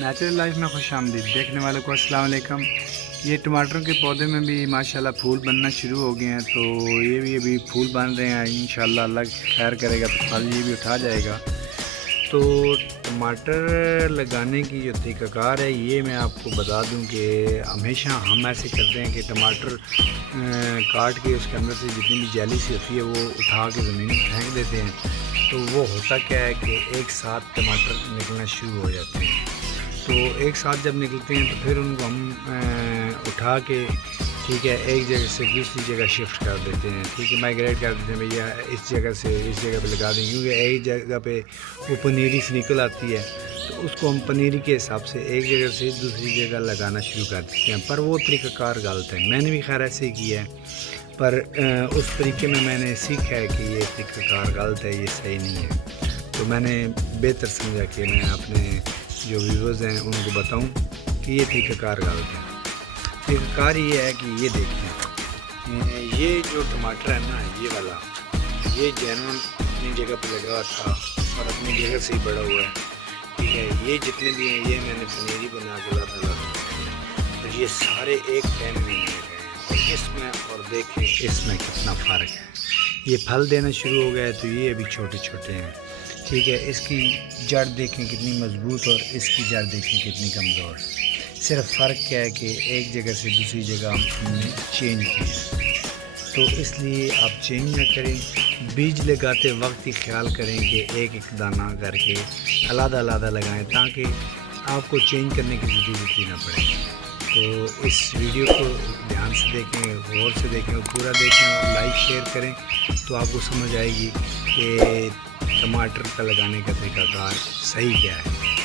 Natural life میں خوش آمدید دیکھنے والوں کو السلام علیکم۔ یہ ٹماٹروں کے پودے میں بھی ماشاءاللہ پھول بننا شروع ہو گئے ہیں، تو یہ بھی ابھی پھول بن رہے ہیں۔ انشاءاللہ اللہ خیر کرے گا تو پھل یہ بھی اٹھا جائے گا۔ تو ٹماٹر لگانے کی جو طریقہ کار ہے یہ میں آپ کو بتا دوں کہ ہمیشہ ہم ایسے کرتے ہیں کہ ٹماٹر کاٹ کے اس کے اندر سے جتنی بھی جیلی سی ہوتی ہے وہ اٹھا کے زمین میں پھینک دیتے ہیں، تو وہ ہوتا کیا ہے کہ ایک ساتھ ٹماٹر نکلنا شروع ہو جاتے ہیں۔ تو ایک ساتھ جب نکلتے ہیں تو پھر ان کو ہم اٹھا کے ٹھیک ہے ایک جگہ سے دوسری جگہ شفٹ کر دیتے ہیں، ٹھیک ہے مائگریٹ کر دیتے ہیں، بھیا اس جگہ سے اس جگہ پہ لگا دیں، کیونکہ ایک جگہ پہ وہ پنیری سے نکل آتی ہے تو اس کو ہم پنیری کے حساب سے ایک جگہ سے دوسری جگہ لگانا شروع کر دیتے ہیں۔ پر وہ طریقہ کار غلط ہے، میں نے بھی خیر ایسے ہی کیا ہے، پر اس طریقے میں نے سیکھا ہے کہ یہ طریقہ کار غلط ہے، یہ صحیح نہیں ہے۔ تو میں نے بہتر سمجھا کہ میں اپنے جو ویورز ہیں ان کو بتاؤں کہ یہ طریقہ کار غلط ہے۔ طریقہ کار یہ ہے کہ یہ دیکھیں، یہ جو ٹماٹر ہے نا یہ والا، یہ جینون اپنی جگہ پہ لگا ہوا تھا اور اپنی جگہ سے ہی بڑا ہوا ہے، ٹھیک ہے۔ یہ جتنے بھی ہیں یہ میں نے پنیری بنا کے لاتا اور یہ سارے ایک ٹین میں لگے ہیں، اور اس میں اور دیکھیں اس میں کتنا فرق ہے۔ یہ پھل دینا شروع ہو گیا ہے تو یہ ابھی چھوٹے چھوٹے ہیں، ٹھیک ہے۔ اس کی جڑ دیکھیں کتنی مضبوط اور اس کی جڑ دیکھیں کتنی کمزور۔ صرف فرق کیا ہے کہ ایک جگہ سے دوسری جگہ ہم نے چینج کیا، تو اس لیے آپ چینج نہ کریں، بیج لگاتے وقت ہی خیال کریں کہ ایک ایک دانہ کر کے علیحدہ علیحدہ لگائیں تاکہ آپ کو چینج کرنے کی ضرورت ہی نہ پڑے۔ تو اس ویڈیو کو دھیان سے دیکھیں، غور سے دیکھیں، پورا دیکھیں اور لائک شیئر کریں تو آپ کو سمجھ آئے گی کہ ٹماٹر کا لگانے کا طریقہ کار صحیح کیا ہے۔